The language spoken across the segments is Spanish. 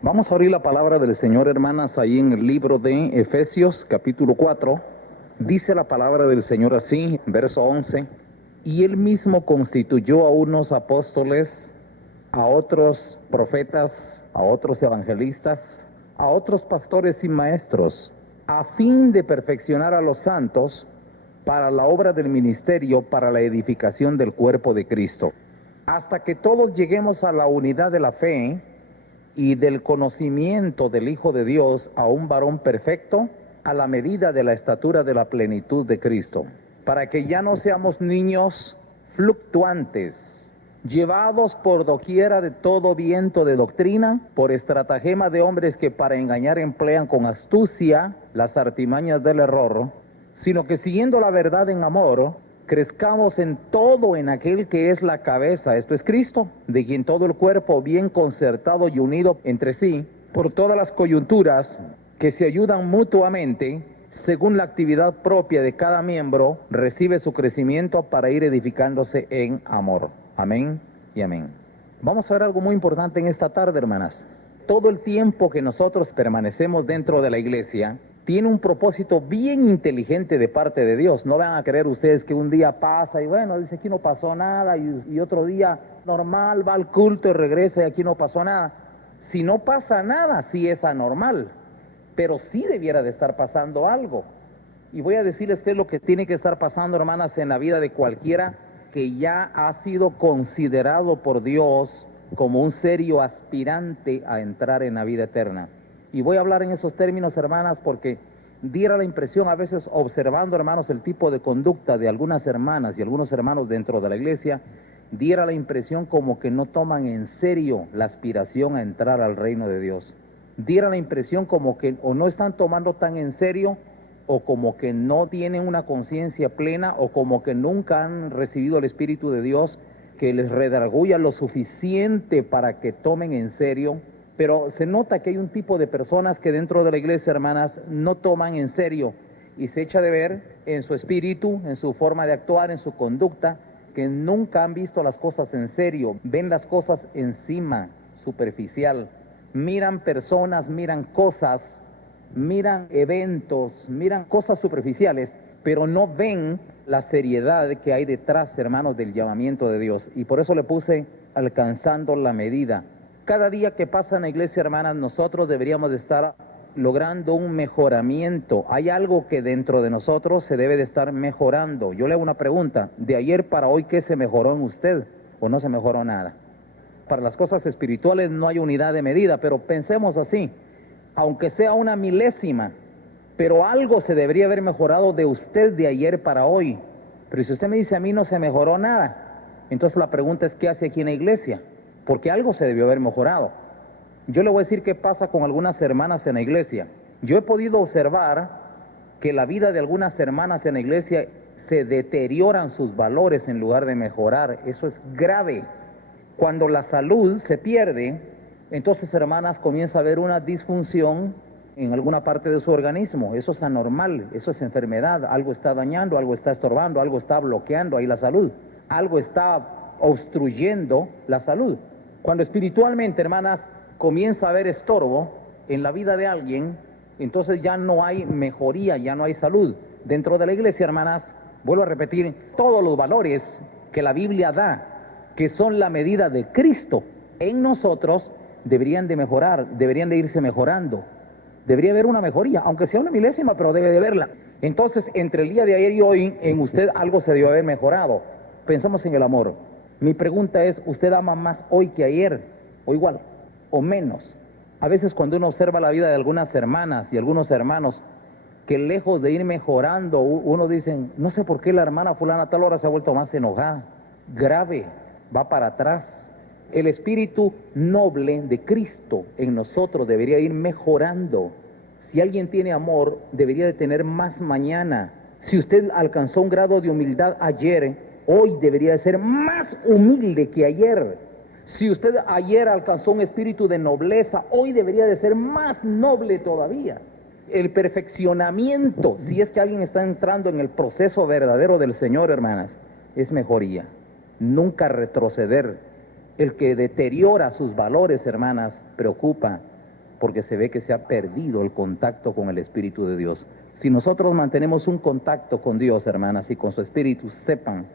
Vamos a abrir la palabra del Señor, hermanas, ahí en el libro de Efesios, capítulo 4. Dice la palabra del Señor así, verso 11. Y Él mismo constituyó a unos apóstoles, a otros profetas, a otros evangelistas, a otros pastores y maestros, a fin de perfeccionar a los santos para la obra del ministerio, para la edificación del cuerpo de Cristo, hasta que todos lleguemos a la unidad de la fe y del conocimiento del Hijo de Dios, a un varón perfecto, a la medida de la estatura de la plenitud de Cristo, para que ya no seamos niños fluctuantes, llevados por doquiera de todo viento de doctrina, por estratagema de hombres que para engañar emplean con astucia las artimañas del error, sino que siguiendo la verdad en amor, crezcamos en todo en aquel que es la cabeza, esto es Cristo, de quien todo el cuerpo, bien concertado y unido entre sí, por todas las coyunturas que se ayudan mutuamente, según la actividad propia de cada miembro, recibe su crecimiento para ir edificándose en amor. Amén y amén. Vamos a ver algo muy importante en esta tarde, hermanas. Todo el tiempo que nosotros permanecemos dentro de la iglesia, tiene un propósito bien inteligente de parte de Dios. No van a creer ustedes que un día pasa y bueno, dice aquí no pasó nada, y otro día normal, va al culto y regresa y aquí no pasó nada. Si no pasa nada, sí es anormal, pero sí debiera de estar pasando algo. Y voy a decirles qué es lo que tiene que estar pasando, hermanas, en la vida de cualquiera que ya ha sido considerado por Dios como un serio aspirante a entrar en la vida eterna. Y voy a hablar en esos términos, hermanas, porque diera la impresión a veces, observando, hermanos, el tipo de conducta de algunas hermanas y algunos hermanos dentro de la iglesia, diera la impresión como que no toman en serio la aspiración a entrar al reino de Dios. Diera la impresión como que o no están tomando tan en serio, o como que no tienen una conciencia plena, o como que nunca han recibido el Espíritu de Dios que les redarguya lo suficiente para que tomen en serio. Pero se nota que hay un tipo de personas que dentro de la iglesia, hermanas, no toman en serio, y se echa de ver en su espíritu, en su forma de actuar, en su conducta, que nunca han visto las cosas en serio, ven las cosas encima, superficial, miran personas, miran cosas, miran eventos, miran cosas superficiales, pero no ven la seriedad que hay detrás, hermanos, del llamamiento de Dios. Y por eso le puse alcanzando la medida. Cada día que pasa en la iglesia, hermanas, nosotros deberíamos de estar logrando un mejoramiento. Hay algo que dentro de nosotros se debe de estar mejorando. Yo le hago una pregunta, de ayer para hoy, ¿qué se mejoró en usted? ¿O no se mejoró nada? Para las cosas espirituales no hay unidad de medida, pero pensemos así, aunque sea una milésima, pero algo se debería haber mejorado de usted de ayer para hoy. Pero si usted me dice a mí no se mejoró nada, entonces la pregunta es ¿qué hace aquí en la iglesia? Porque algo se debió haber mejorado. Yo le voy a decir qué pasa con algunas hermanas en la iglesia. Yo he podido observar que la vida de algunas hermanas en la iglesia se deterioran sus valores en lugar de mejorar. Eso es grave. Cuando la salud se pierde, entonces, hermanas, comienza a haber una disfunción en alguna parte de su organismo. Eso es anormal, eso es enfermedad. Algo está dañando, algo está estorbando, algo está bloqueando ahí la salud. Algo está obstruyendo la salud. Cuando espiritualmente, hermanas, comienza a haber estorbo en la vida de alguien, entonces ya no hay mejoría, ya no hay salud. Dentro de la iglesia, hermanas, vuelvo a repetir, todos los valores que la Biblia da, que son la medida de Cristo en nosotros, deberían de mejorar, deberían de irse mejorando. Debería haber una mejoría, aunque sea una milésima, pero debe de verla. Entonces, entre el día de ayer y hoy, en usted algo se debió haber mejorado. Pensamos en el amor. Mi pregunta es, ¿usted ama más hoy que ayer? ¿O igual? ¿O menos? A veces cuando uno observa la vida de algunas hermanas y algunos hermanos, que lejos de ir mejorando, uno dice, no sé por qué la hermana fulana a tal hora se ha vuelto más enojada. Grave, va para atrás. El espíritu noble de Cristo en nosotros debería ir mejorando. Si alguien tiene amor, debería de tener más mañana. Si usted alcanzó un grado de humildad ayer, hoy debería de ser más humilde que ayer. Si usted ayer alcanzó un espíritu de nobleza, hoy debería de ser más noble todavía. El perfeccionamiento, si es que alguien está entrando en el proceso verdadero del Señor, hermanas, es mejoría. Nunca retroceder. El que deteriora sus valores, hermanas, preocupa. porque se ve que se ha perdido el contacto con el Espíritu de Dios. Si nosotros mantenemos un contacto con Dios, hermanas, y con su Espíritu, sepan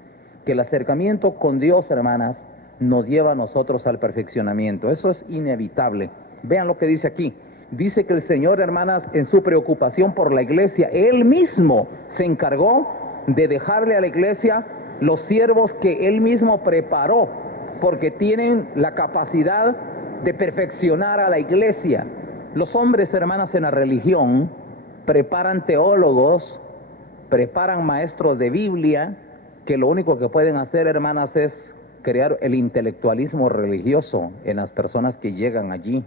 que el acercamiento con Dios, hermanas, nos lleva a nosotros al perfeccionamiento. Eso es inevitable. Vean lo que dice aquí. Dice que el Señor, hermanas, en su preocupación por la iglesia, Él mismo se encargó de dejarle a la iglesia los siervos que Él mismo preparó, porque tienen la capacidad de perfeccionar a la iglesia. Los hombres, hermanas, en la religión preparan teólogos, preparan maestros de Biblia, que lo único que pueden hacer, hermanas, es crear el intelectualismo religioso en las personas que llegan allí.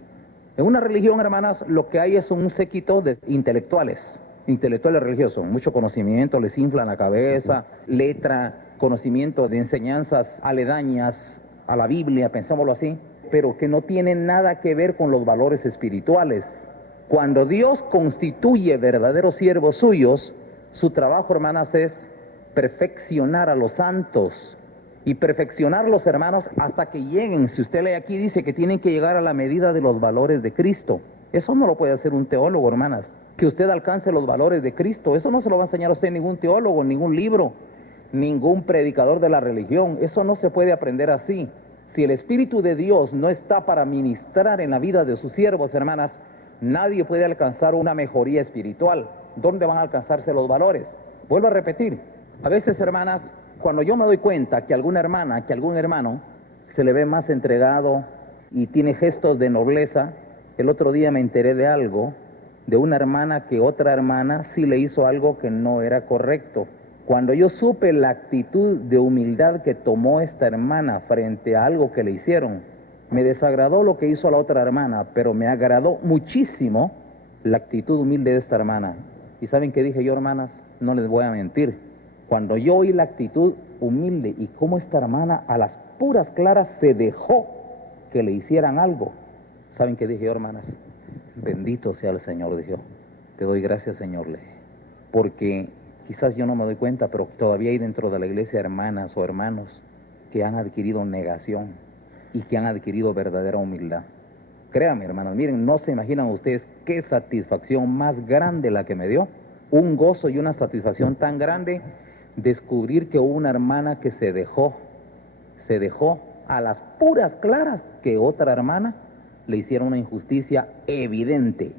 En una religión, hermanas, lo que hay es un séquito de intelectuales religiosos, mucho conocimiento, les inflan la cabeza, letra, conocimiento de enseñanzas aledañas a la Biblia, pensémoslo así, pero que no tienen nada que ver con los valores espirituales. Cuando Dios constituye verdaderos siervos suyos, su trabajo, hermanas, es perfeccionar a los santos y perfeccionar los hermanos hasta que lleguen. Si usted lee aquí, dice que tienen que llegar a la medida de los valores de Cristo. Eso no lo puede hacer un teólogo, hermanas. Que usted alcance los valores de Cristo, eso no se lo va a enseñar a usted ningún teólogo, ningún libro, ningún predicador de la religión. Eso no se puede aprender así. Si el Espíritu de Dios no está para ministrar en la vida de sus siervos, hermanas, nadie puede alcanzar una mejoría espiritual. ¿Dónde van a alcanzarse los valores? Vuelvo a repetir, a veces, hermanas, cuando yo me doy cuenta que alguna hermana, que algún hermano se le ve más entregado y tiene gestos de nobleza, el otro día me enteré de algo, de una hermana que otra hermana sí le hizo algo que no era correcto. Cuando yo supe la actitud de humildad que tomó esta hermana frente a algo que le hicieron, me desagradó lo que hizo la otra hermana, pero me agradó muchísimo la actitud humilde de esta hermana. ¿Y saben qué dije yo, hermanas? No les voy a mentir. Cuando yo oí la actitud humilde y cómo esta hermana a las puras claras se dejó que le hicieran algo, ¿saben qué dije yo, hermanas? Bendito sea el Señor, dije yo. Te doy gracias, Señor, le dije. Porque quizás yo no me doy cuenta, pero todavía hay dentro de la iglesia hermanas o hermanos que han adquirido negación y que han adquirido verdadera humildad. Créanme, hermanos, miren, no se imaginan ustedes qué satisfacción más grande la que me dio. Un gozo y una satisfacción tan grande descubrir que hubo una hermana que se dejó a las puras claras que otra hermana le hicieron una injusticia evidente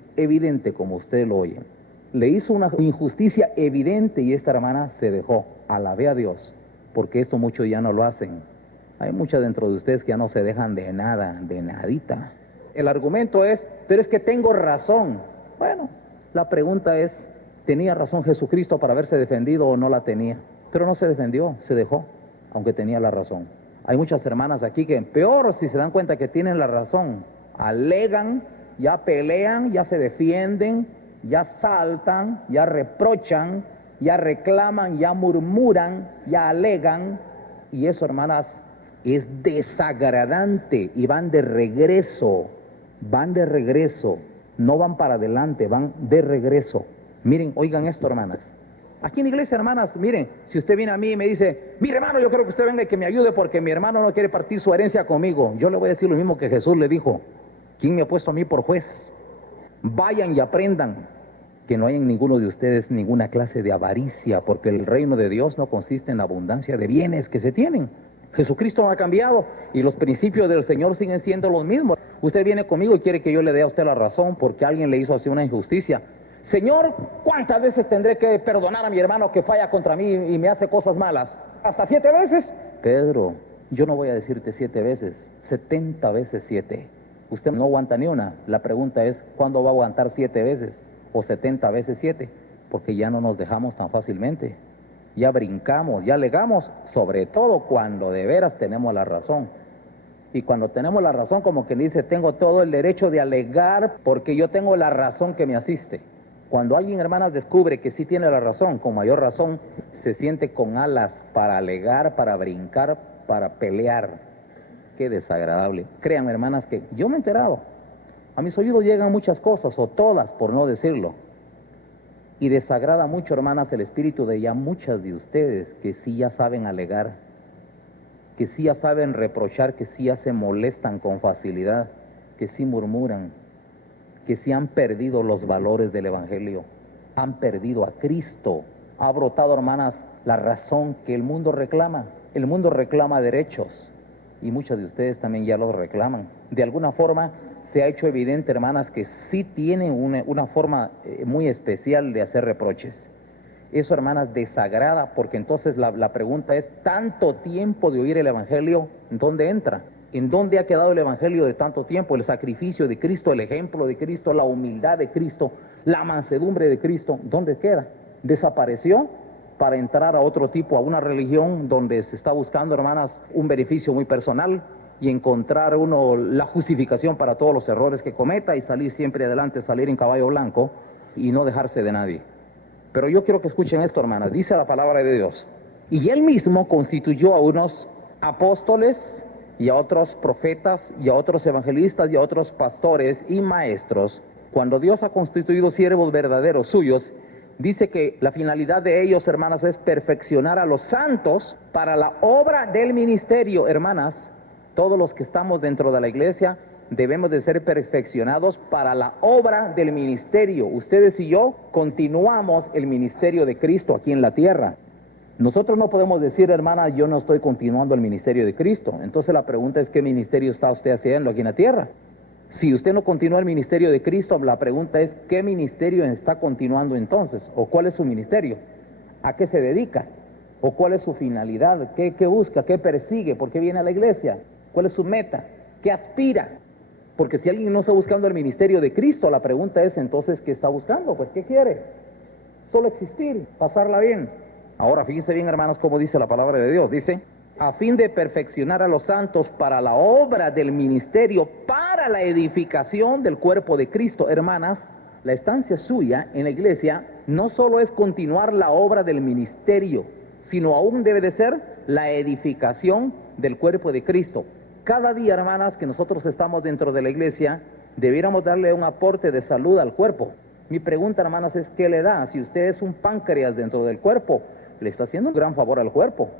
como ustedes lo oyen. Le hizo una injusticia evidente y esta hermana se dejó. Alabé a Dios, porque esto muchos ya no lo hacen. Hay muchas dentro de ustedes que ya no se dejan de nada, de nadita. El argumento es, pero es que tengo razón. Bueno, la pregunta es, ¿tenía razón Jesucristo para haberse defendido o no la tenía? Pero no se defendió, se dejó, aunque tenía la razón. Hay muchas hermanas aquí que, peor si se dan cuenta que tienen la razón, alegan, ya pelean, ya se defienden, ya saltan, ya reprochan, ya reclaman, ya murmuran, ya alegan, y eso, hermanas, es desagradante y van de regreso, no van para adelante, van de regreso. Miren, oigan esto, hermanas. Aquí en la iglesia, hermanas, miren, si usted viene a mí y me dice, mire, hermano, yo creo que usted venga y que me ayude porque mi hermano no quiere partir su herencia conmigo, yo le voy a decir lo mismo que Jesús le dijo. ¿Quién me ha puesto a mí por juez? Vayan y aprendan que no hay en ninguno de ustedes ninguna clase de avaricia, porque el reino de Dios no consiste en la abundancia de bienes que se tienen. Jesucristo no ha cambiado y los principios del Señor siguen siendo los mismos. Usted viene conmigo y quiere que yo le dé a usted la razón porque alguien le hizo así una injusticia. Señor, ¿cuántas veces tendré que perdonar a mi hermano que falla contra mí y me hace cosas malas? ¿Hasta 7 veces? Pedro, yo no voy a decirte 7 veces, 70 veces 7. Usted no aguanta ni una. La pregunta es, ¿cuándo va a aguantar 7 veces? O 70 veces 7, porque ya no nos dejamos tan fácilmente. Ya brincamos, ya alegamos, sobre todo cuando de veras tenemos la razón. Y cuando tenemos la razón, como que dice, tengo todo el derecho de alegar porque yo tengo la razón que me asiste. Cuando alguien, hermanas, descubre que sí tiene la razón, con mayor razón, se siente con alas para alegar, para brincar, para pelear. Qué desagradable. Créanme, hermanas, que yo me he enterado. A mis oídos llegan muchas cosas, o todas, por no decirlo. Y desagrada mucho, hermanas, el espíritu de ya muchas de ustedes que sí ya saben alegar, que sí ya saben reprochar, que sí ya se molestan con facilidad, que sí murmuran, que se han perdido los valores del Evangelio, han perdido a Cristo. Ha brotado, hermanas, la razón que el mundo reclama. El mundo reclama derechos y muchos de ustedes también ya los reclaman. De alguna forma se ha hecho evidente, hermanas, que sí tienen una forma muy especial de hacer reproches. Eso, hermanas, desagrada, porque entonces la pregunta es, tanto tiempo de oír el Evangelio, ¿dónde entra? ¿En dónde ha quedado el Evangelio de tanto tiempo? El sacrificio de Cristo, el ejemplo de Cristo, la humildad de Cristo, la mansedumbre de Cristo, ¿dónde queda? ¿Desapareció para entrar a otro tipo, a una religión donde se está buscando, hermanas, un beneficio muy personal y encontrar uno la justificación para todos los errores que cometa y salir siempre adelante, salir en caballo blanco y no dejarse de nadie? Pero yo quiero que escuchen esto, hermanas. Dice la palabra de Dios: y él mismo constituyó a unos apóstoles y a otros profetas y a otros evangelistas y a otros pastores y maestros. Cuando Dios ha constituido siervos verdaderos suyos, dice que la finalidad de ellos, hermanas, es perfeccionar a los santos para la obra del ministerio. Hermanas, todos los que estamos dentro de la iglesia debemos de ser perfeccionados para la obra del ministerio. Ustedes y yo continuamos el ministerio de Cristo aquí en la tierra. Nosotros no podemos decir, hermana, yo no estoy continuando el ministerio de Cristo. Entonces la pregunta es, ¿qué ministerio está usted haciendo aquí en la tierra? Si usted no continúa el ministerio de Cristo, la pregunta es, ¿qué ministerio está continuando entonces? ¿O cuál es su ministerio? ¿A qué se dedica? ¿O cuál es su finalidad? ¿Qué busca? ¿Qué persigue? ¿Por qué viene a la iglesia? ¿Cuál es su meta? ¿Qué aspira? Porque si alguien no está buscando el ministerio de Cristo, la pregunta es entonces, ¿qué está buscando? Pues, ¿qué quiere? Solo existir, pasarla bien. Ahora, fíjense bien, hermanas, cómo dice la palabra de Dios. Dice, a fin de perfeccionar a los santos para la obra del ministerio, para la edificación del cuerpo de Cristo. Hermanas, la estancia suya en la iglesia no solo es continuar la obra del ministerio, sino aún debe de ser la edificación del cuerpo de Cristo. Cada día, hermanas, que nosotros estamos dentro de la iglesia, debiéramos darle un aporte de salud al cuerpo. Mi pregunta, hermanas, es ¿qué le da? Si usted es un páncreas dentro del cuerpo, le está haciendo un gran favor al cuerpo.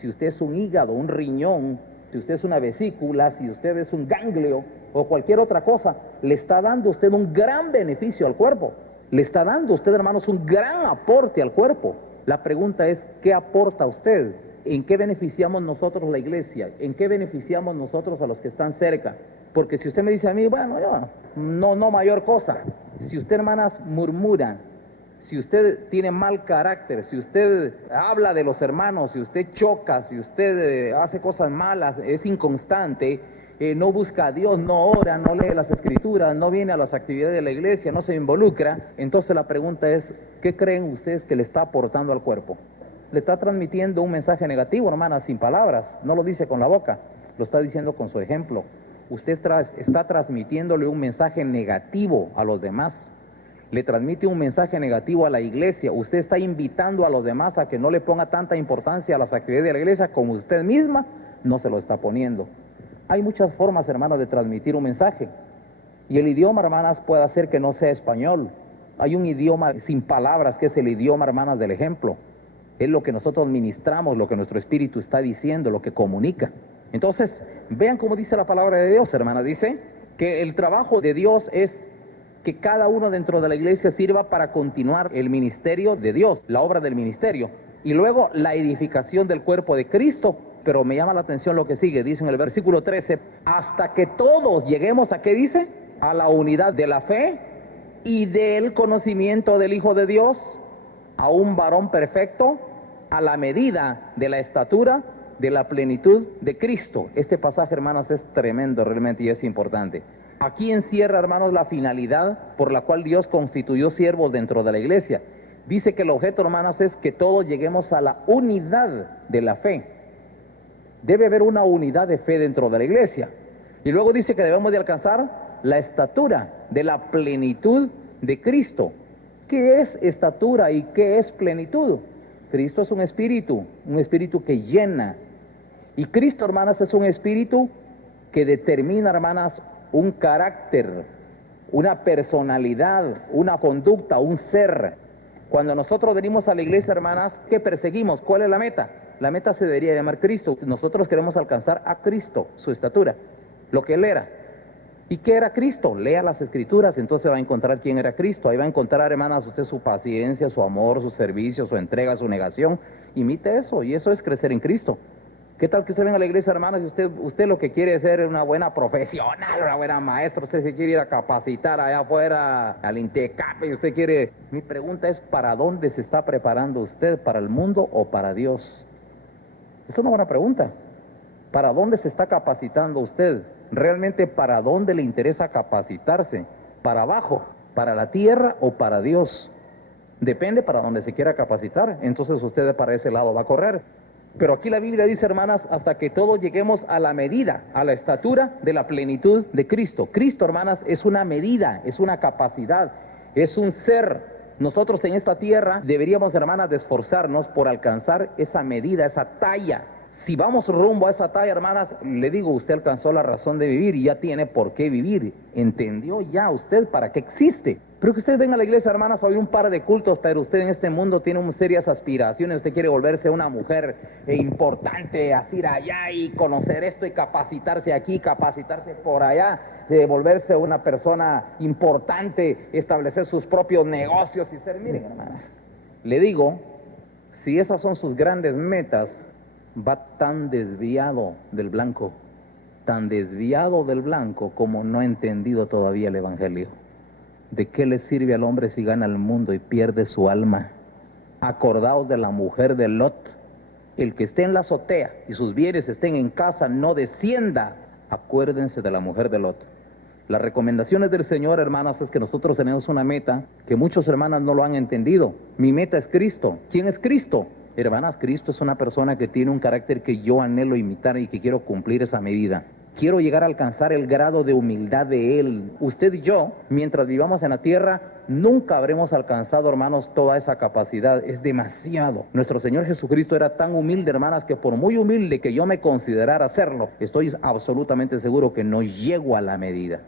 Si usted es un hígado, un riñón, si usted es una vesícula, si usted es un ganglio o cualquier otra cosa, le está dando usted un gran beneficio al cuerpo. Le está dando usted, hermanos, un gran aporte al cuerpo. La pregunta es, ¿qué aporta usted? ¿En qué beneficiamos nosotros la iglesia? ¿En qué beneficiamos nosotros a los que están cerca? Porque si usted me dice a mí, bueno, ya, no mayor cosa. Si usted, hermanas, murmura, si usted tiene mal carácter, si usted habla de los hermanos, si usted choca, si usted hace cosas malas, es inconstante, no busca a Dios, no ora, no lee las escrituras, no viene a las actividades de la iglesia, no se involucra, entonces la pregunta es, ¿qué creen ustedes que le está aportando al cuerpo? Le está transmitiendo un mensaje negativo, hermanas, sin palabras, no lo dice con la boca, lo está diciendo con su ejemplo. Usted está transmitiéndole un mensaje negativo a los demás. Le transmite un mensaje negativo a la iglesia. Usted está invitando a los demás a que no le ponga tanta importancia a las actividades de la iglesia como usted misma no se lo está poniendo. Hay muchas formas, hermanas, de transmitir un mensaje. Y el idioma, hermanas, puede hacer que no sea español. Hay un idioma sin palabras que es el idioma, hermanas, del ejemplo. Es lo que nosotros ministramos, lo que nuestro espíritu está diciendo, lo que comunica. Entonces, vean cómo dice la palabra de Dios, hermanas. Dice que el trabajo de Dios es que cada uno dentro de la iglesia sirva para continuar el ministerio de Dios, la obra del ministerio, y luego la edificación del cuerpo de Cristo. Pero me llama la atención lo que sigue, dice en el versículo 13, hasta que todos lleguemos a, ¿qué dice? A la unidad de la fe y del conocimiento del Hijo de Dios, a un varón perfecto, a la medida de la estatura de la plenitud de Cristo. Este pasaje, hermanas, es tremendo realmente y es importante. Aquí encierra, hermanos, la finalidad por la cual Dios constituyó siervos dentro de la iglesia. Dice que el objeto, hermanas, es que todos lleguemos a la unidad de la fe. Debe haber una unidad de fe dentro de la iglesia. Y luego dice que debemos de alcanzar la estatura de la plenitud de Cristo. ¿Qué es estatura y qué es plenitud? Cristo es un espíritu que llena. Y Cristo, hermanas, es un espíritu que determina, hermanas, un carácter, una personalidad, una conducta, un ser. Cuando nosotros venimos a la iglesia, hermanas, ¿qué perseguimos? ¿Cuál es la meta? La meta se debería llamar Cristo. Nosotros queremos alcanzar a Cristo, su estatura, lo que Él era. ¿Y qué era Cristo? Lea las Escrituras, entonces va a encontrar quién era Cristo. Ahí va a encontrar, hermanas, usted su paciencia, su amor, su servicio, su entrega, su negación. Imite eso, y eso es crecer en Cristo. ¿Qué tal que usted venga a la iglesia, hermanas, y usted lo que quiere es ser una buena profesional, una buena maestra, usted se quiere ir a capacitar allá afuera al INTECAP, y usted quiere... Mi pregunta es, ¿para dónde se está preparando usted? ¿Para el mundo o para Dios? Esa es una buena pregunta. ¿Para dónde se está capacitando usted? ¿Realmente para dónde le interesa capacitarse? ¿Para abajo, para la tierra o para Dios? Depende para dónde se quiera capacitar, entonces usted para ese lado va a correr. Pero aquí la Biblia dice, hermanas, hasta que todos lleguemos a la medida, a la estatura de la plenitud de Cristo. Cristo, hermanas, es una medida, es una capacidad, es un ser. Nosotros en esta tierra deberíamos, hermanas, de esforzarnos por alcanzar esa medida, esa talla. Si vamos rumbo a esa talla, hermanas, le digo, usted alcanzó la razón de vivir y ya tiene por qué vivir. Entendió ya usted para qué existe. Pero que usted venga a la iglesia, hermanas, a oír un par de cultos, pero usted en este mundo tiene serias aspiraciones. Usted quiere volverse una mujer importante, así allá y conocer esto y capacitarse aquí, capacitarse por allá, de volverse una persona importante, establecer sus propios negocios y ser, miren, hermanas, le digo, si esas son sus grandes metas, va tan desviado del blanco como no ha entendido todavía el Evangelio. ¿De qué le sirve al hombre si gana el mundo y pierde su alma? Acordaos de la mujer de Lot. El que esté en la azotea y sus bienes estén en casa, no descienda. Acuérdense de la mujer de Lot. Las recomendaciones del Señor, hermanas, es que nosotros tenemos una meta que muchos hermanas no lo han entendido. Mi meta es Cristo. ¿Quién es Cristo? Hermanas, Cristo es una persona que tiene un carácter que yo anhelo imitar y que quiero cumplir esa medida. Quiero llegar a alcanzar el grado de humildad de Él. Usted y yo, mientras vivamos en la tierra, nunca habremos alcanzado, hermanos, toda esa capacidad. Es demasiado. Nuestro Señor Jesucristo era tan humilde, hermanas, que por muy humilde que yo me considerara hacerlo, estoy absolutamente seguro que no llego a la medida.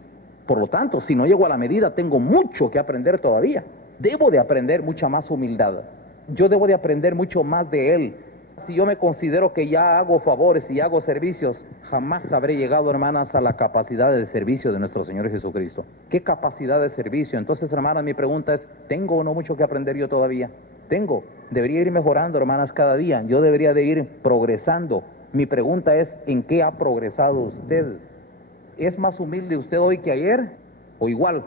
Por lo tanto, si no llego a la medida, tengo mucho que aprender todavía. Debo de aprender mucha más humildad. Yo debo de aprender mucho más de Él. Si yo me considero que ya hago favores y hago servicios, jamás habré llegado, hermanas, a la capacidad de servicio de nuestro Señor Jesucristo. ¿Qué capacidad de servicio? Entonces, hermanas, mi pregunta es, ¿tengo o no mucho que aprender yo todavía? Tengo. Debería ir mejorando, hermanas, cada día. Yo debería de ir progresando. Mi pregunta es, ¿en qué ha progresado usted? ¿Es más humilde usted hoy que ayer? ¿O igual?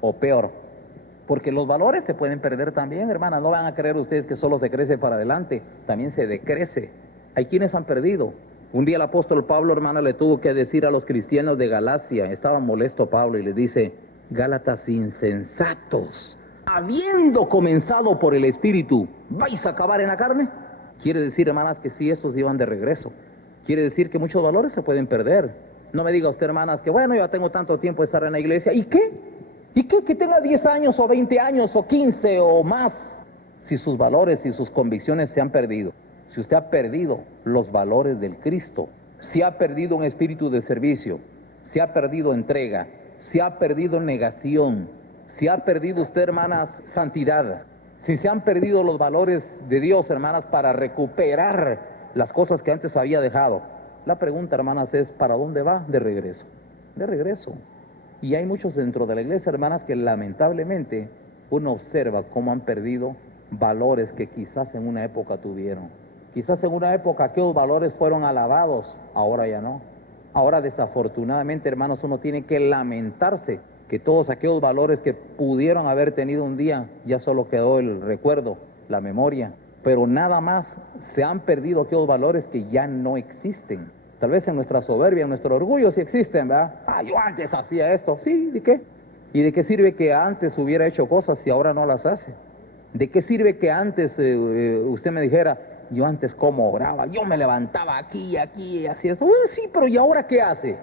¿O peor? Porque los valores se pueden perder también, hermanas. No van a creer ustedes que solo se crece para adelante, también se decrece. Hay quienes han perdido. Un día el apóstol Pablo, hermana, le tuvo que decir a los cristianos de Galacia, estaba molesto Pablo y les dice, Gálatas insensatos, habiendo comenzado por el Espíritu, ¿vais a acabar en la carne? Quiere decir, hermanas, que sí, estos iban de regreso. Quiere decir que muchos valores se pueden perder. No me diga usted, hermanas, que bueno, yo tengo tanto tiempo de estar en la iglesia, ¿y qué? ¿Y qué? Que tenga 10 años o 20 años o 15 o más. Si sus valores y sus convicciones se han perdido, si usted ha perdido los valores del Cristo, si ha perdido un espíritu de servicio, si ha perdido entrega, si ha perdido negación, si ha perdido usted, hermanas, santidad, si se han perdido los valores de Dios, hermanas, para recuperar las cosas que antes había dejado. La pregunta, hermanas, es, ¿para dónde va? De regreso. De regreso. Y hay muchos dentro de la iglesia, hermanas, que lamentablemente uno observa cómo han perdido valores que quizás en una época tuvieron. Quizás en una época aquellos valores fueron alabados, ahora ya no. Ahora desafortunadamente, hermanos, uno tiene que lamentarse que todos aquellos valores que pudieron haber tenido un día, ya solo quedó el recuerdo, la memoria. Pero nada más, se han perdido aquellos valores que ya no existen. Tal vez en nuestra soberbia, en nuestro orgullo sí existen, ¿verdad? Yo antes hacía esto. Sí, ¿de qué? ¿Y de qué sirve que antes hubiera hecho cosas si ahora no las hace? ¿De qué sirve que antes usted me dijera, yo antes cómo oraba, yo me levantaba aquí, y así eso? Sí, pero ¿y ahora qué hace?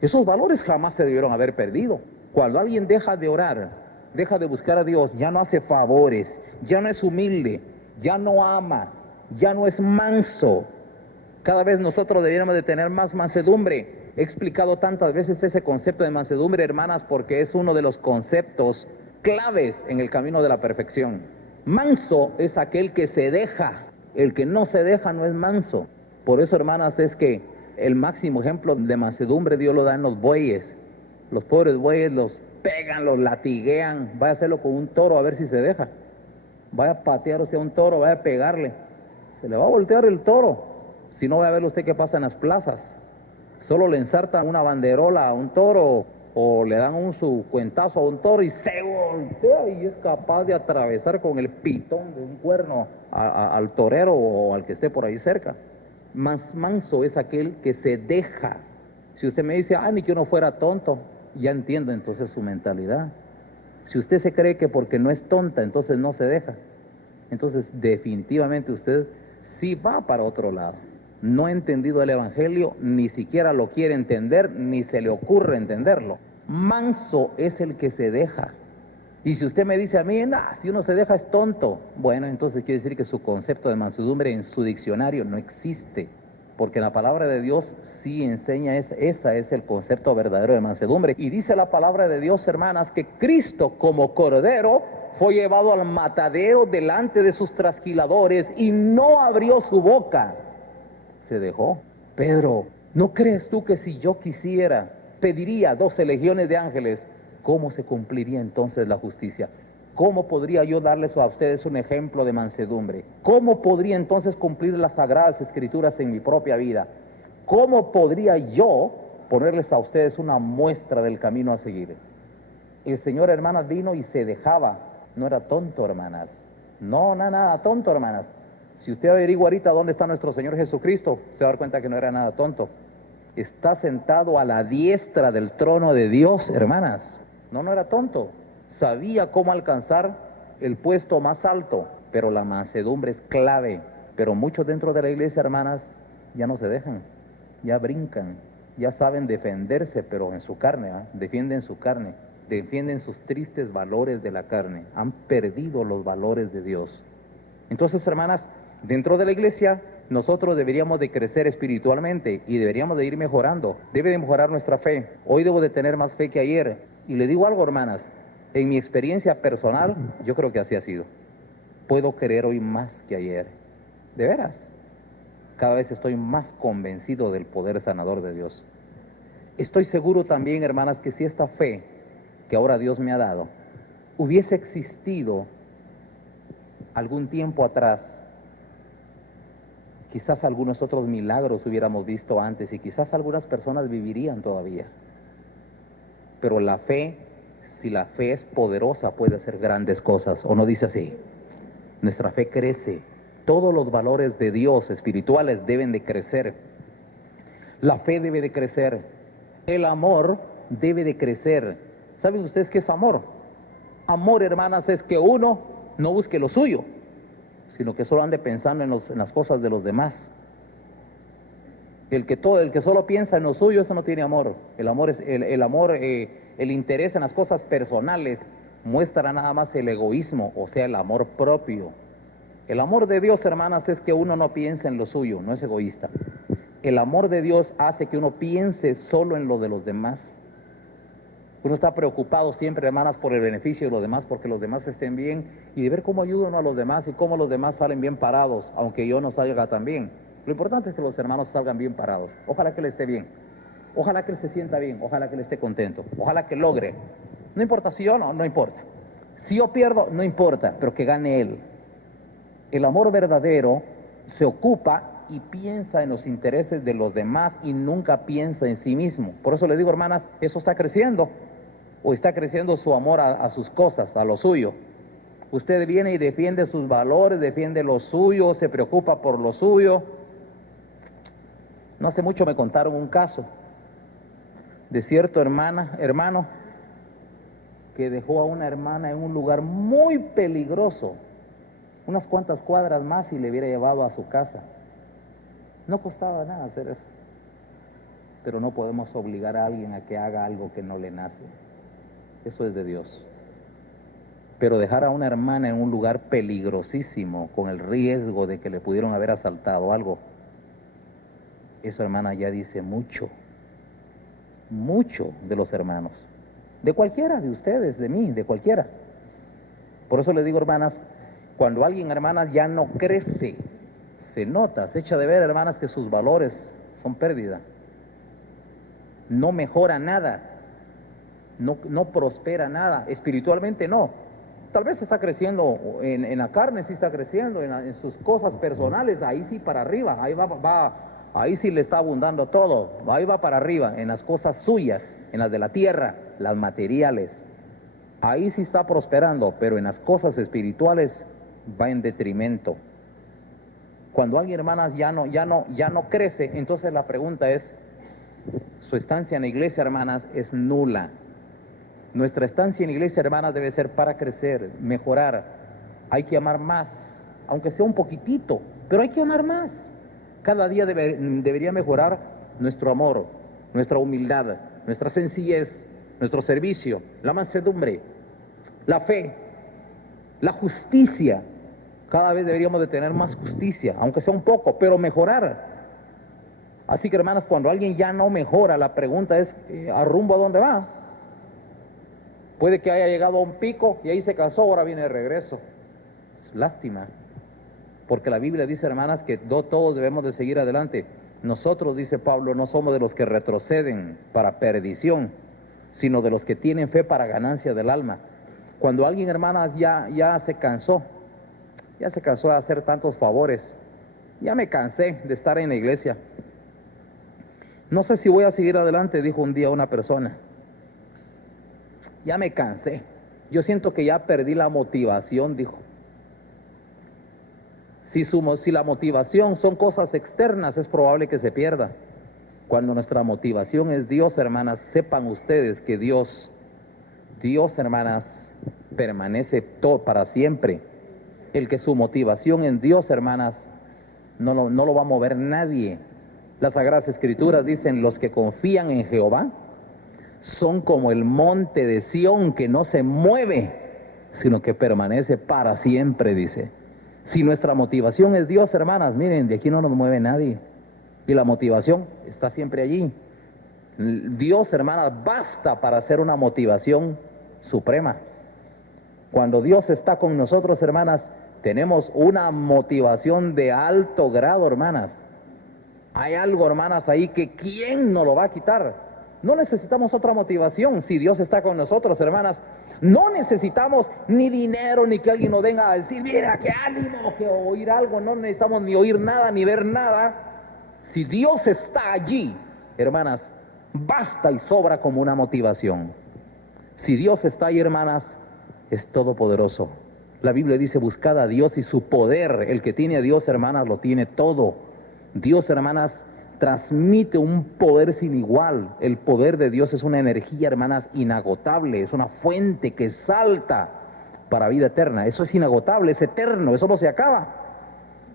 Esos valores jamás se debieron haber perdido. Cuando alguien deja de orar, deja de buscar a Dios, ya no hace favores, ya no es humilde, ya no ama, ya no es manso. Cada vez nosotros deberíamos de tener más mansedumbre. He explicado tantas veces ese concepto de mansedumbre, hermanas, porque es uno de los conceptos claves en el camino de la perfección. Manso es aquel que se deja. El que no se deja no es manso. Por eso, hermanas, es que el máximo ejemplo de mansedumbre Dios lo da en los bueyes. Los pobres bueyes los pegan, los latiguean. Vaya a hacerlo con un toro a ver si se deja. Vaya a patear usted a un toro, vaya a pegarle. Se le va a voltear el toro. Si no, va a ver usted qué pasa en las plazas. Solo le ensartan una banderola a un toro o le dan su cuentazo a un toro y se voltea y es capaz de atravesar con el pitón de un cuerno al torero o al que esté por ahí cerca. Más manso es aquel que se deja. Si usted me dice, ni que uno fuera tonto, ya entiendo entonces su mentalidad. Si usted se cree que porque no es tonta, entonces no se deja, entonces definitivamente usted sí va para otro lado. No ha entendido el Evangelio, ni siquiera lo quiere entender, ni se le ocurre entenderlo. Manso es el que se deja. Y si usted me dice a mí, si uno se deja es tonto, bueno, entonces quiere decir que su concepto de mansedumbre en su diccionario no existe. Porque la palabra de Dios sí enseña, ese es el concepto verdadero de mansedumbre. Y dice la palabra de Dios, hermanas, que Cristo como cordero fue llevado al matadero delante de sus trasquiladores y no abrió su boca. Se dejó. Pedro, ¿no crees tú que si yo quisiera, pediría 12 legiones de ángeles? ¿Cómo se cumpliría entonces la justicia? ¿Cómo podría yo darles a ustedes un ejemplo de mansedumbre? ¿Cómo podría entonces cumplir las sagradas escrituras en mi propia vida? ¿Cómo podría yo ponerles a ustedes una muestra del camino a seguir? El Señor, hermanas, vino y se dejaba. No era tonto, hermanas. No, nada tonto, hermanas. Si usted averigua ahorita dónde está nuestro Señor Jesucristo, se va a dar cuenta que no era nada tonto. Está sentado a la diestra del trono de Dios, hermanas. No era tonto. Sabía cómo alcanzar el puesto más alto, pero la mansedumbre es clave. Pero muchos dentro de la iglesia, hermanas, ya no se dejan, ya brincan, ya saben defenderse, pero en su carne, defienden su carne, defienden sus tristes valores de la carne, han perdido los valores de Dios. Entonces, hermanas, dentro de la iglesia, nosotros deberíamos de crecer espiritualmente y deberíamos de ir mejorando. Debe de mejorar nuestra fe. Hoy debo de tener más fe que ayer. Y le digo algo, hermanas, en mi experiencia personal, yo creo que así ha sido. Puedo creer hoy más que ayer. De veras. Cada vez estoy más convencido del poder sanador de Dios. Estoy seguro también, hermanas, que si esta fe que ahora Dios me ha dado hubiese existido algún tiempo atrás, quizás algunos otros milagros hubiéramos visto antes y quizás algunas personas vivirían todavía. Pero la fe, si la fe es poderosa, puede hacer grandes cosas, ¿o no dice así? Nuestra fe crece. Todos los valores de Dios espirituales deben de crecer. La fe debe de crecer. El amor debe de crecer. ¿Saben ustedes qué es amor? Amor, hermanas, es que uno no busque lo suyo, sino que solo ande pensando en las cosas de los demás. El que solo piensa en lo suyo, eso no tiene amor. El amor es el interés en las cosas personales muestra nada más el egoísmo, o sea, el amor propio. El amor de Dios, hermanas, es que uno no piensa en lo suyo, no es egoísta. El amor de Dios hace que uno piense solo en lo de los demás. Uno está preocupado siempre, hermanas, por el beneficio de los demás, porque los demás estén bien, y de ver cómo ayuda uno a los demás y cómo los demás salen bien parados, aunque yo no salga tan bien. Lo importante es que los hermanos salgan bien parados. Ojalá que él esté bien, ojalá que él se sienta bien, ojalá que él esté contento, ojalá que logre. No importa si yo no importa. Si yo pierdo, no importa, pero que gane él. El amor verdadero se ocupa y piensa en los intereses de los demás y nunca piensa en sí mismo. Por eso le digo, hermanas, eso está creciendo. O está creciendo su amor a sus cosas, a lo suyo. Usted viene y defiende sus valores, defiende lo suyo, se preocupa por lo suyo. No hace mucho me contaron un caso de cierto hermano que dejó a una hermana en un lugar muy peligroso, unas cuantas cuadras más, y le hubiera llevado a su casa. No costaba nada hacer eso, pero no podemos obligar a alguien a que haga algo que no le nace. Eso es de Dios. Pero dejar a una hermana en un lugar peligrosísimo, con el riesgo de que le pudieron haber asaltado algo, eso, hermana, ya dice mucho de los hermanos, de cualquiera de ustedes, de mí, de cualquiera. Por eso les digo, hermanas, cuando alguien, hermanas, ya no crece, se nota, se echa de ver, hermanas, que sus valores son pérdida, no mejora nada. no prospera nada, espiritualmente no. Tal vez está creciendo en la carne, sí está creciendo, en sus cosas personales, ahí sí para arriba, ahí sí le está abundando todo, ahí va para arriba, en las cosas suyas, en las de la tierra, las materiales, ahí sí está prosperando, pero en las cosas espirituales va en detrimento. Cuando alguien, hermanas, ya no crece, entonces la pregunta es, su estancia en la iglesia, hermanas, es nula. Nuestra estancia en la iglesia, hermanas, debe ser para crecer, mejorar. Hay que amar más, aunque sea un poquitito, pero hay que amar más. Cada día debería mejorar nuestro amor, nuestra humildad, nuestra sencillez, nuestro servicio, la mansedumbre, la fe, la justicia. Cada vez deberíamos de tener más justicia, aunque sea un poco, pero mejorar. Así que, hermanas, cuando alguien ya no mejora, la pregunta es, ¿a rumbo a dónde va? Puede que haya llegado a un pico y ahí se cansó, ahora viene de regreso. Es lástima, porque la Biblia dice, hermanas, que todos debemos de seguir adelante. Nosotros, dice Pablo, no somos de los que retroceden para perdición, sino de los que tienen fe para ganancia del alma. Cuando alguien, hermanas, ya se cansó de hacer tantos favores, ya me cansé de estar en la iglesia. No sé si voy a seguir adelante, dijo un día una persona. Ya me cansé. Yo siento que ya perdí la motivación, dijo. Si la motivación son cosas externas, es probable que se pierda. Cuando nuestra motivación es Dios, hermanas, sepan ustedes que Dios, hermanas, permanece todo para siempre. El que su motivación en Dios, hermanas, no lo va a mover nadie. Las Sagradas Escrituras dicen, los que confían en Jehová son como el monte de Sión que no se mueve, sino que permanece para siempre, dice. Si nuestra motivación es Dios, hermanas, miren, de aquí no nos mueve nadie. Y la motivación está siempre allí. Dios, hermanas, basta para ser una motivación suprema. Cuando Dios está con nosotros, hermanas, tenemos una motivación de alto grado, hermanas. Hay algo, hermanas, ahí que ¿quién nos lo va a quitar? No necesitamos otra motivación. Si Dios está con nosotros, hermanas, no necesitamos ni dinero, ni que alguien nos venga a decir, mira, qué ánimo, que oír algo. No necesitamos ni oír nada, ni ver nada. Si Dios está allí, hermanas, basta y sobra como una motivación. Si Dios está ahí, hermanas, es todopoderoso. La Biblia dice, buscad a Dios y su poder. El que tiene a Dios, hermanas, lo tiene todo. Dios, hermanas, transmite un poder sin igual. El poder de Dios es una energía, hermanas, inagotable. Es una fuente que salta para vida eterna. Eso es inagotable, es eterno, eso no se acaba.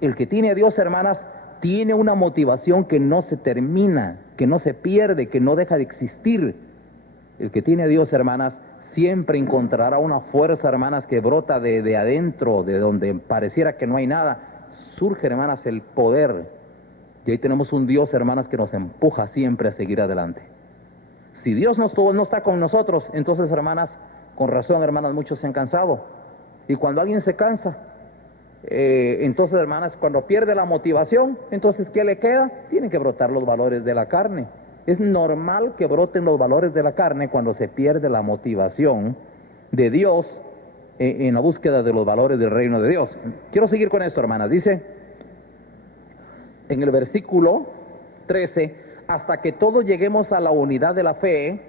El que tiene a Dios, hermanas, tiene una motivación que no se termina, que no se pierde, que no deja de existir. El que tiene a Dios, hermanas, siempre encontrará una fuerza, hermanas, que brota de adentro, de donde pareciera que no hay nada. Surge, hermanas, el poder. Y ahí tenemos un Dios, hermanas, que nos empuja siempre a seguir adelante. Si Dios no está con nosotros, entonces, hermanas, con razón, hermanas, muchos se han cansado. Y cuando alguien se cansa, entonces, hermanas, cuando pierde la motivación, entonces, ¿qué le queda? Tienen que brotar los valores de la carne. Es normal que broten los valores de la carne cuando se pierde la motivación de Dios en la búsqueda de los valores del reino de Dios. Quiero seguir con esto, hermanas. Dice en el versículo 13, hasta que todos lleguemos a la unidad de la fe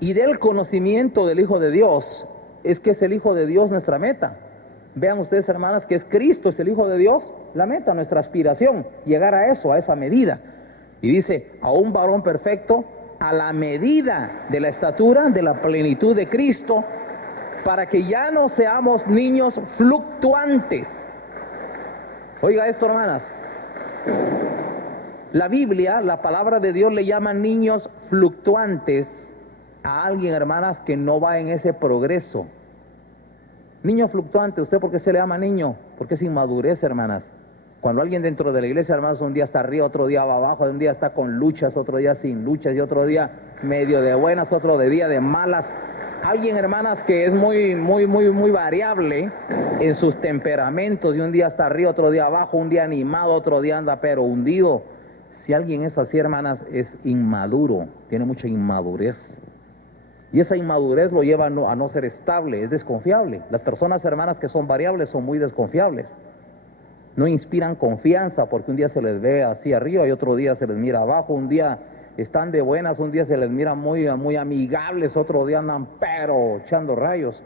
y del conocimiento del Hijo de Dios. Es que es el Hijo de Dios nuestra meta. Vean ustedes, hermanas, que es Cristo, es el Hijo de Dios, la meta, nuestra aspiración, llegar a eso, a esa medida. Y dice, a un varón perfecto, a la medida de la estatura, de la plenitud de Cristo, para que ya no seamos niños fluctuantes. Oiga esto, hermanas. La Biblia, la palabra de Dios, le llama niños fluctuantes a alguien, hermanas, que no va en ese progreso. Niño fluctuante, ¿usted por qué se le llama niño? Porque es inmadurez, hermanas. Cuando alguien dentro de la iglesia, hermanos, un día está arriba, otro día va abajo, un día está con luchas, otro día sin luchas, y otro día medio de buenas, otro día de malas. Alguien, hermanas, que es muy variable en sus temperamentos, y un día está arriba, otro día abajo, un día animado, otro día anda pero hundido. Si alguien es así, hermanas, es inmaduro, tiene mucha inmadurez. Y esa inmadurez lo lleva a no ser estable, es desconfiable. Las personas, hermanas, que son variables son muy desconfiables. No inspiran confianza porque un día se les ve así arriba y otro día se les mira abajo. Un día están de buenas, un día se les mira muy amigables, otro día andan pero echando rayos.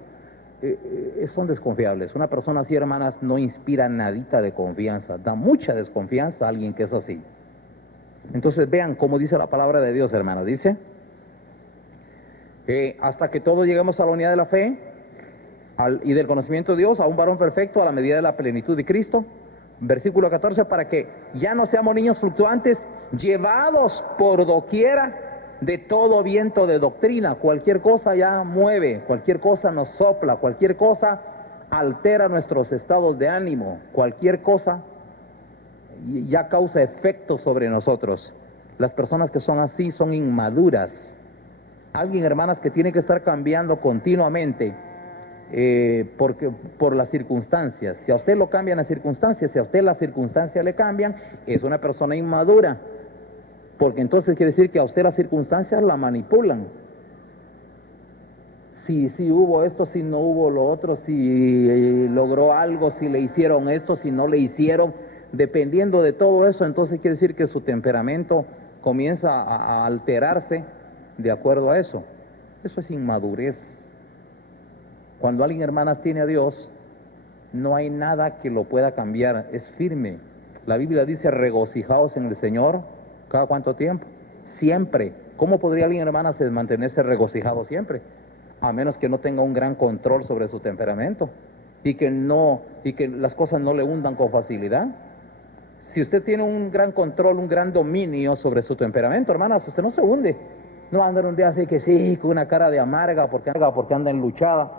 Son desconfiables. Una persona así, hermanas, no inspira nadita de confianza. Da mucha desconfianza a alguien que es así. Entonces vean cómo dice la palabra de Dios, hermanas. Dice, hasta que todos lleguemos a la unidad de la fe y del conocimiento de Dios, a un varón perfecto, a la medida de la plenitud de Cristo. Versículo 14, para que ya no seamos niños fluctuantes, llevados por doquiera de todo viento de doctrina. Cualquier cosa ya mueve, cualquier cosa nos sopla, cualquier cosa altera nuestros estados de ánimo, cualquier cosa ya causa efectos sobre nosotros. Las personas que son así son inmaduras. Alguien, hermanas, que tiene que estar cambiando continuamente por las circunstancias. Si a usted lo cambian las circunstancias, si a usted las circunstancias le cambian, es una persona inmadura, porque entonces quiere decir que a usted las circunstancias la manipulan. Si hubo esto, si no hubo lo otro, si logró algo, si le hicieron esto, si no le hicieron, dependiendo de todo eso, entonces quiere decir que su temperamento comienza a alterarse de acuerdo a eso. Eso es inmadurez. Cuando alguien, hermanas, tiene a Dios, no hay nada que lo pueda cambiar, es firme. La Biblia dice, regocijaos en el Señor. ¿Cada cuánto tiempo? Siempre. ¿Cómo podría alguien, hermanas, mantenerse regocijado siempre? A menos que no tenga un gran control sobre su temperamento y que las cosas no le hundan con facilidad. Si usted tiene un gran control, un gran dominio sobre su temperamento, hermanas, usted no se hunde. No va a andar un día así que sí, con una cara de amarga porque anda enluchada.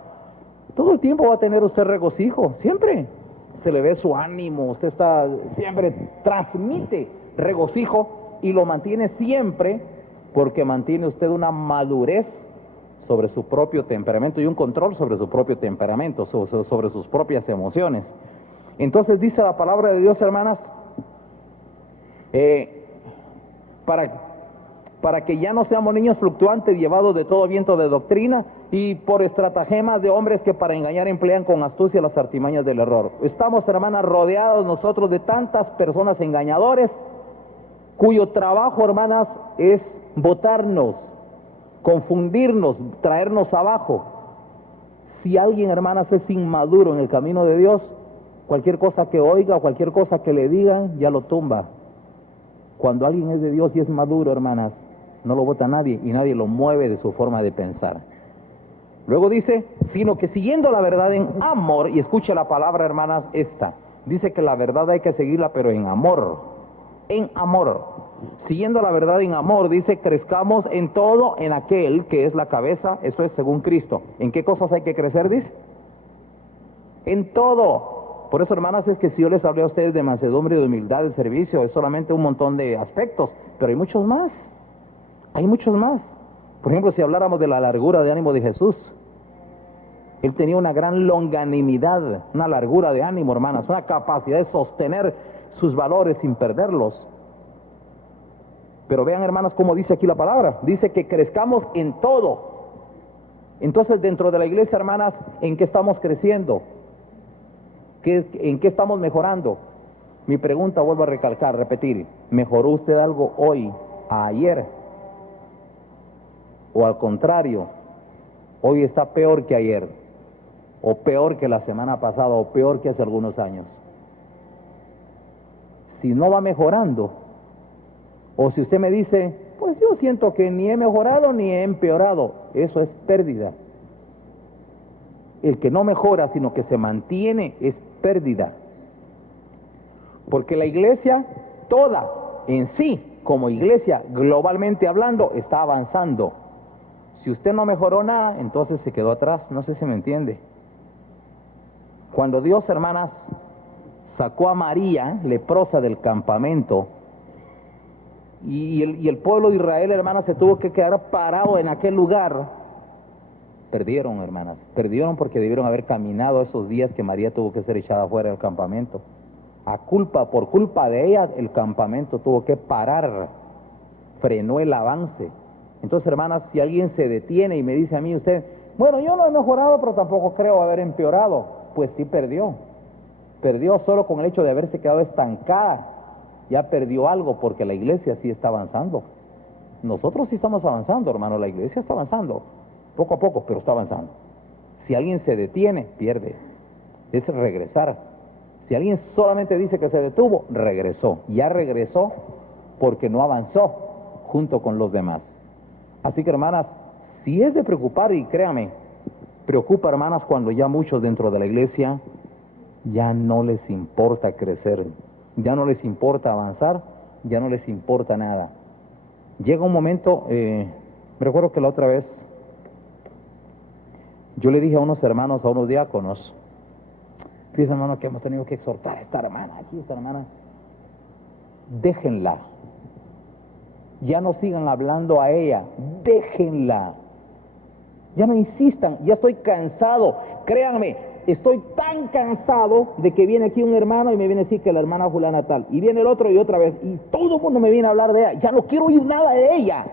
Todo el tiempo va a tener usted regocijo, siempre. Se le ve su ánimo, usted siempre transmite regocijo y lo mantiene siempre porque mantiene usted una madurez sobre su propio temperamento y un control sobre su propio temperamento, sobre sus propias emociones. Entonces dice la palabra de Dios, hermanas, para que ya no seamos niños fluctuantes, llevados de todo viento de doctrina y por estratagemas de hombres que para engañar emplean con astucia las artimañas del error. Estamos, hermanas, rodeados nosotros de tantas personas engañadores, cuyo trabajo, hermanas, es botarnos, confundirnos, traernos abajo. Si alguien, hermanas, es inmaduro en el camino de Dios, cualquier cosa que oiga, cualquier cosa que le digan, ya lo tumba. Cuando alguien es de Dios y es maduro, hermanas, no lo bota nadie y nadie lo mueve de su forma de pensar. Luego dice, sino que siguiendo la verdad en amor, y escuche la palabra, hermanas, dice que la verdad hay que seguirla, pero en amor, siguiendo la verdad en amor, dice, crezcamos en todo en aquel que es la cabeza, eso es según Cristo. ¿En qué cosas hay que crecer, dice? En todo. Por eso, hermanas, es que si yo les hablé a ustedes de mansedumbre, de humildad, de servicio, es solamente un montón de aspectos, pero hay muchos más. Por ejemplo, si habláramos de la largura de ánimo de Jesús, Él tenía una gran longanimidad, una largura de ánimo, hermanas, una capacidad de sostener sus valores sin perderlos. Pero vean, hermanas, cómo dice aquí la palabra. Dice que crezcamos en todo. Entonces, dentro de la iglesia, hermanas, ¿en qué estamos creciendo? ¿En qué estamos mejorando? Mi pregunta, vuelvo a repetir. ¿Mejoró usted algo hoy a ayer? ¿O al contrario, hoy está peor que ayer? ¿O peor que la semana pasada? ¿O peor que hace algunos años? Si no va mejorando, o si usted me dice, pues yo siento que ni he mejorado ni he empeorado, eso es pérdida. El que no mejora, sino que se mantiene, es pérdida. Porque la iglesia toda, en sí, como iglesia, globalmente hablando, está avanzando. Si usted no mejoró nada, entonces se quedó atrás, no sé si me entiende. Cuando Dios, hermanas, sacó a María, leprosa, del campamento, y el pueblo de Israel, hermanas, se tuvo que quedar parado en aquel lugar, perdieron, hermanas, perdieron porque debieron haber caminado esos días que María tuvo que ser echada fuera del campamento. Por culpa de ella, el campamento tuvo que parar, frenó el avance. Entonces, hermanas, si alguien se detiene y me dice a mí, usted, bueno, yo no he mejorado, pero tampoco creo haber empeorado, pues sí perdió. Perdió solo con el hecho de haberse quedado estancada. Ya perdió algo, porque la iglesia sí está avanzando. Nosotros sí estamos avanzando, hermano, la iglesia está avanzando, poco a poco, pero está avanzando. Si alguien se detiene, pierde. Es regresar. Si alguien solamente dice que se detuvo, regresó. Ya regresó porque no avanzó junto con los demás. Así que, hermanas, si es de preocupar, y créame, preocupa, hermanas, cuando ya muchos dentro de la iglesia ya no les importa crecer, ya no les importa avanzar, ya no les importa nada. Llega un momento, me recuerdo que la otra vez yo le dije a unos hermanos, a unos diáconos, fíjense, hermano, que hemos tenido que exhortar a esta hermana, déjenla, ya no sigan hablando a ella, déjenla, ya no insistan, ya estoy cansado, créanme, estoy tan cansado de que viene aquí un hermano y me viene a decir que la hermana fulana tal, y viene el otro y otra vez, y todo el mundo me viene a hablar de ella, ya no quiero oír nada de ella,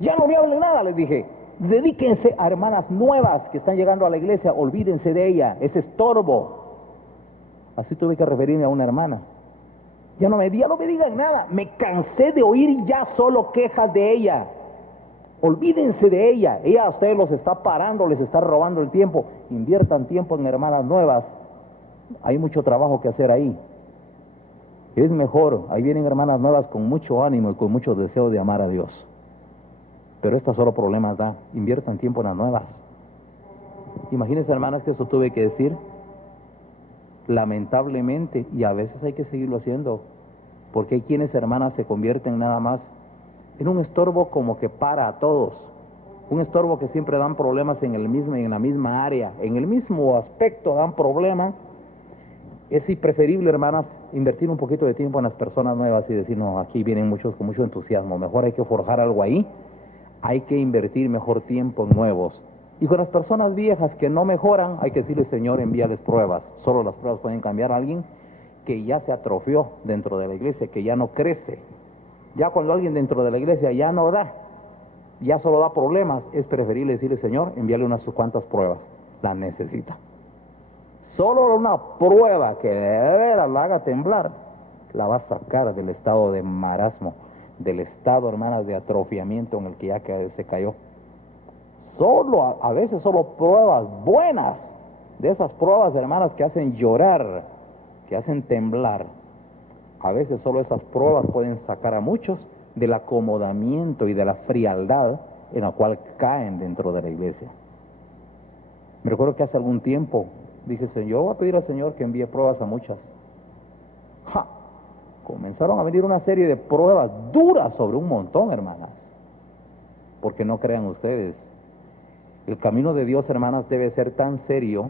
ya no me hablen nada, les dije. Dedíquense a hermanas nuevas que están llegando a la iglesia, olvídense de ella, es estorbo. Así tuve que referirme a una hermana. Ya no me digan nada, me cansé de oír ya solo quejas de ella. Olvídense de ella, ella a ustedes los está parando, les está robando el tiempo. Inviertan tiempo en hermanas nuevas, hay mucho trabajo que hacer ahí. Es mejor, ahí vienen hermanas nuevas con mucho ánimo y con mucho deseo de amar a Dios. Pero estas solo problemas da, inviertan tiempo en las nuevas. Imagínense, hermanas, que eso tuve que decir, lamentablemente, y a veces hay que seguirlo haciendo, porque hay quienes, hermanas, se convierten nada más en un estorbo como que para a todos, un estorbo que siempre dan problemas en la misma área, en el mismo aspecto dan problemas. Es preferible, hermanas, invertir un poquito de tiempo en las personas nuevas y decir, no, aquí vienen muchos con mucho entusiasmo, mejor hay que forjar algo ahí. Hay que invertir mejor tiempo en nuevos. Y con las personas viejas que no mejoran, hay que decirle, Señor, envíales pruebas. Solo las pruebas pueden cambiar a alguien que ya se atrofió dentro de la iglesia, que ya no crece. Ya cuando alguien dentro de la iglesia ya no da, ya solo da problemas, es preferible decirle, Señor, envíale unas cuantas pruebas. Las necesita. Solo una prueba que de veras la haga temblar, la va a sacar del estado de marasmo, del estado, hermanas, de atrofiamiento en el que ya se cayó. A veces solo pruebas buenas, de esas pruebas, hermanas, que hacen llorar, que hacen temblar. A veces solo esas pruebas pueden sacar a muchos del acomodamiento y de la frialdad en la cual caen dentro de la iglesia. Me recuerdo que hace algún tiempo dije, Señor, voy a pedir al Señor que envíe pruebas a muchas. Comenzaron a venir una serie de pruebas duras sobre un montón, hermanas. Porque no crean ustedes, el camino de Dios, hermanas, debe ser tan serio,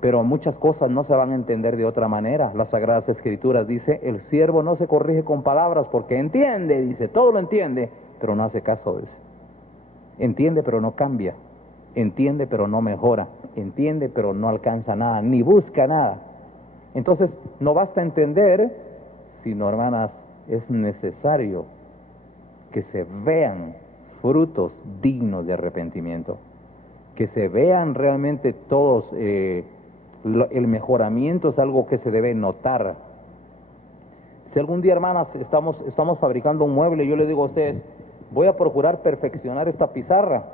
pero muchas cosas no se van a entender de otra manera. Las Sagradas Escrituras dice, el siervo no se corrige con palabras porque entiende, dice, todo lo entiende, pero no hace caso, dice. Entiende, pero no cambia. Entiende, pero no mejora. Entiende, pero no alcanza nada, ni busca nada. Entonces, no basta entender, sino, hermanas, es necesario que se vean frutos dignos de arrepentimiento, que se vean realmente todos, el mejoramiento es algo que se debe notar. Si algún día, hermanas, estamos fabricando un mueble, yo le digo a ustedes, voy a procurar perfeccionar esta pizarra,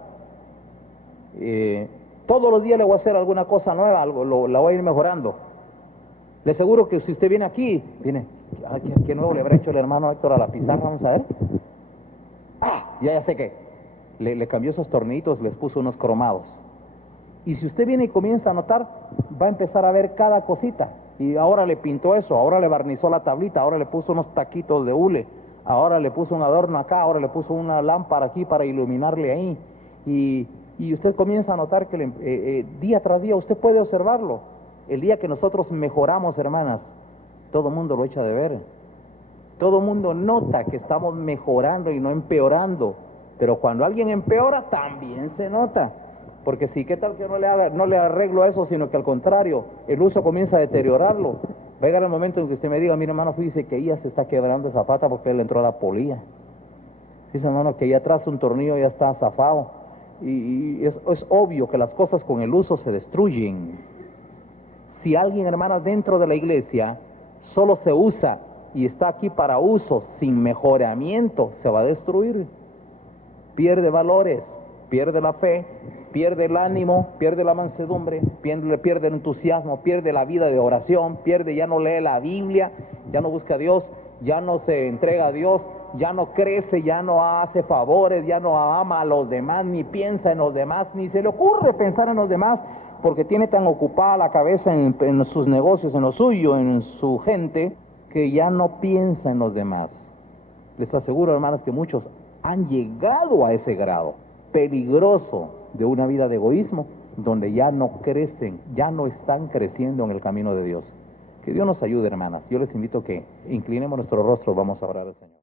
todos los días le voy a hacer alguna cosa nueva, la voy a ir mejorando. Le aseguro que si usted viene aquí, ¿qué nuevo le habrá hecho el hermano Héctor a la pizarra? Vamos a ver. Ya sé que le cambió esos tornillitos, les puso unos cromados. Y si usted viene y comienza a notar, va a empezar a ver cada cosita. Y ahora le pintó eso, ahora le barnizó la tablita, ahora le puso unos taquitos de hule, ahora le puso un adorno acá, ahora le puso una lámpara aquí para iluminarle ahí. Y usted comienza a notar que día tras día usted puede observarlo. El día que nosotros mejoramos, hermanas, todo el mundo lo echa de ver. Todo el mundo nota que estamos mejorando y no empeorando. Pero cuando alguien empeora, también se nota. Porque sí, ¿qué tal que no le arreglo a eso, sino que al contrario, el uso comienza a deteriorarlo? Va a llegar el momento en que usted me diga, mire hermano, fíjese que ella se está quebrando esa pata porque él entró a la polilla. Dice hermano que ya atrás un tornillo ya está zafado. Y es obvio que las cosas con el uso se destruyen. Si alguien, hermanas, dentro de la iglesia solo se usa y está aquí para uso sin mejoramiento, se va a destruir. Pierde valores, pierde la fe, pierde el ánimo, pierde la mansedumbre, pierde el entusiasmo, pierde la vida de oración, ya no lee la Biblia, ya no busca a Dios, ya no se entrega a Dios, ya no crece, ya no hace favores, ya no ama a los demás, ni piensa en los demás, ni se le ocurre pensar en los demás, porque tiene tan ocupada la cabeza en sus negocios, en lo suyo, en su gente, que ya no piensa en los demás. Les aseguro, hermanas, que muchos han llegado a ese grado peligroso de una vida de egoísmo, donde ya no crecen, ya no están creciendo en el camino de Dios. Que Dios nos ayude, hermanas. Yo les invito a que inclinemos nuestro rostro, vamos a orar al Señor.